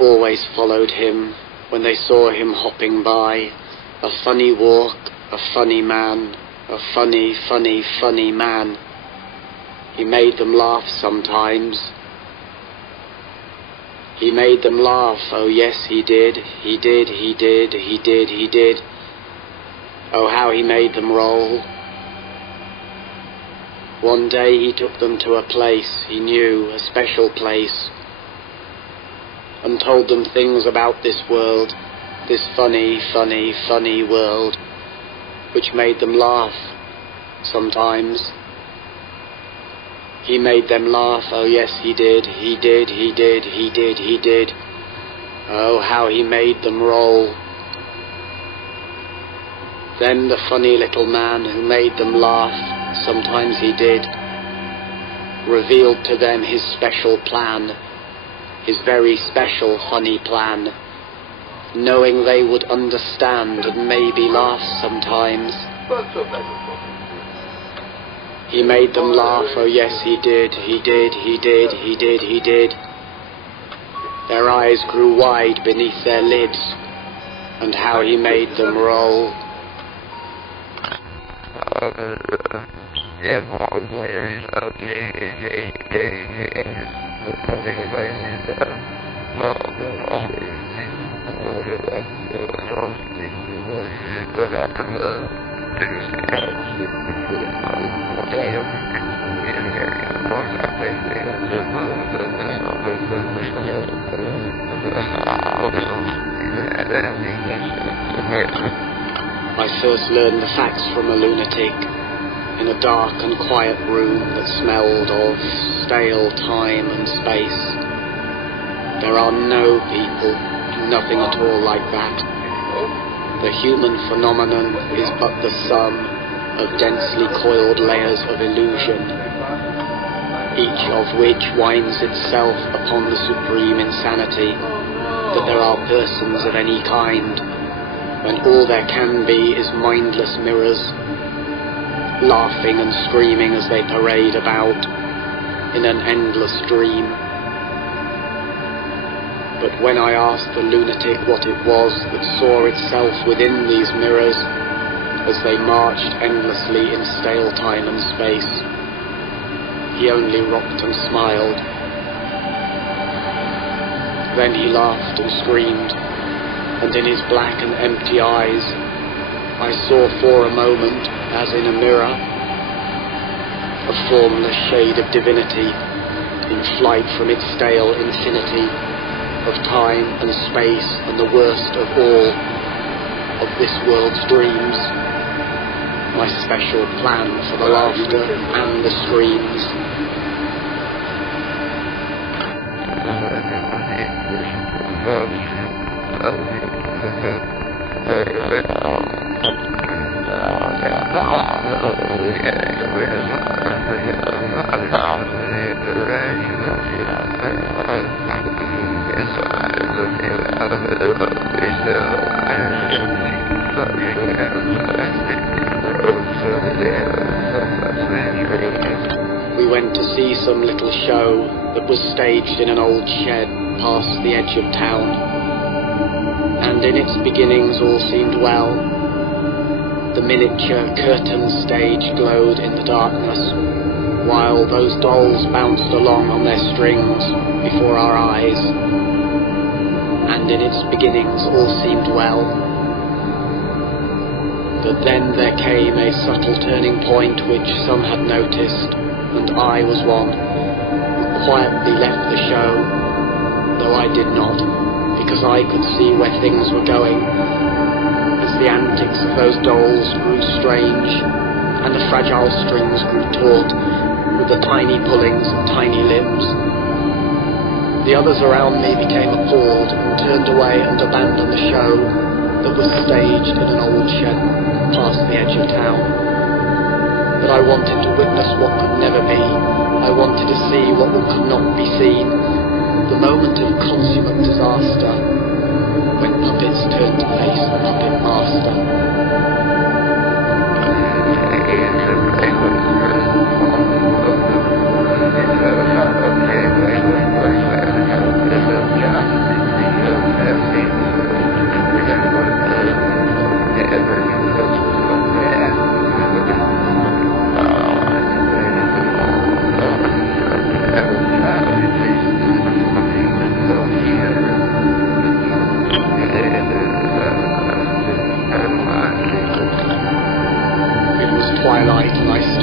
always followed him when they saw him hopping by. A funny walk, a funny man, a funny, funny, funny man. He made them laugh sometimes. He made them laugh, oh yes he did, he did, he did, he did, he did. Oh how he made them roll. One day he took them to a place he knew, a special place, and told them things about this world, this funny, funny, funny world, which made them laugh sometimes. He made them laugh, oh yes he did, he did, he did, he did, he did. Oh how he made them roll. Then the funny little man who made them laugh, sometimes he did, revealed to them his special plan, his very special funny plan, knowing they would understand and maybe laugh sometimes. He made them laugh, oh yes he did, he did, he did, he did, he did. Their eyes grew wide beneath their lids, and how he made them roll. I first learned the facts from a lunatic in a dark and quiet room that smelled of stale time and space. There are no people, nothing at all like that. The human phenomenon is but the sum of densely coiled layers of illusion, each of which winds itself upon the supreme insanity that there are persons of any kind, when all there can be is mindless mirrors, laughing and screaming as they parade about in an endless dream. But when I asked the lunatic what it was that saw itself within these mirrors as they marched endlessly in stale time and space, he only rocked and smiled. Then he laughed and screamed, and in his black and empty eyes I saw for a moment, as in a mirror, a formless shade of divinity in flight from its stale infinity of time and space and the worst of all of this world's dreams, my special plan for the laughter and the screams. We went to see some little show that was staged in an old shed past the edge of town, and in its beginnings all seemed well. The miniature curtain stage glowed in the darkness, while those dolls bounced along on their strings before our eyes, and in its beginnings all seemed well. But then there came a subtle turning point which some had noticed, and I was one who quietly left the show, though I did not, because I could see where things were going, as the antics of those dolls grew strange, and the fragile strings grew taut with the tiny pullings of tiny limbs. The others around me became appalled and turned away and abandoned the show that was staged in an old shed past the edge of town. But I wanted to witness what could never be. I wanted to see what could not be seen. The moment of consummate disaster, when puppets turned to face the puppet master.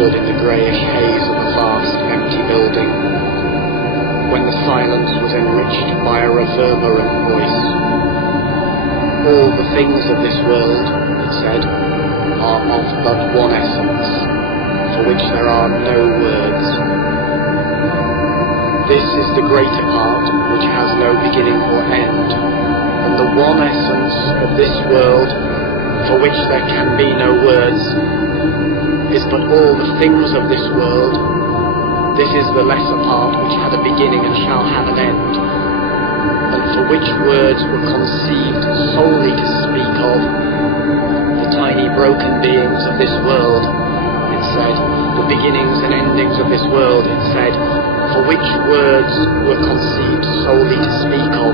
stood in the greyish haze of a vast empty building, when the silence was enriched by a reverberant voice. All the things of this world, it said, are of but one essence, for which there are no words. This is the greater part, which has no beginning or end, and the one essence of this world, for which there can be no words, is but all the things of this world. This is the lesser part, which had a beginning and shall have an end, and for which words were conceived solely to speak of. The tiny broken beings of this world, it said, the beginnings and endings of this world, it said, for which words were conceived solely to speak of.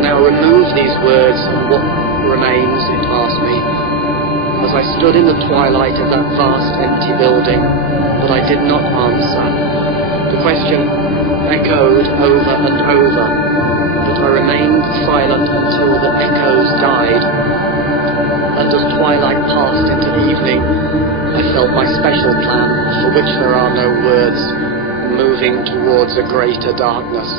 Now remove these words, and what remains, it asked me, as I stood in the twilight of that vast empty building, but I did not answer. The question echoed over and over, but I remained silent until the echoes died, and as twilight passed into evening, I felt my special plan, for which there are no words, moving towards a greater darkness.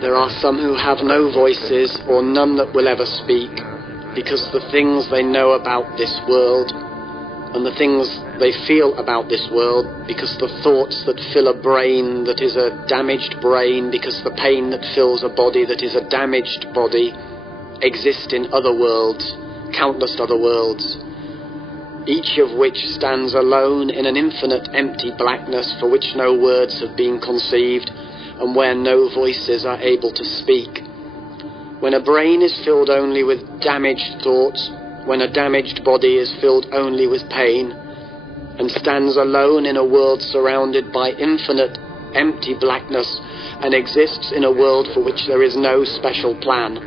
There are some who have no voices, or none that will ever speak, because the things they know about this world, and the things they feel about this world, because the thoughts that fill a brain that is a damaged brain, because the pain that fills a body that is a damaged body, exist in other worlds, countless other worlds, each of which stands alone in an infinite empty blackness for which no words have been conceived, and where no voices are able to speak. When a brain is filled only with damaged thoughts, when a damaged body is filled only with pain, and stands alone in a world surrounded by infinite empty blackness, and exists in a world for which there is no special plan.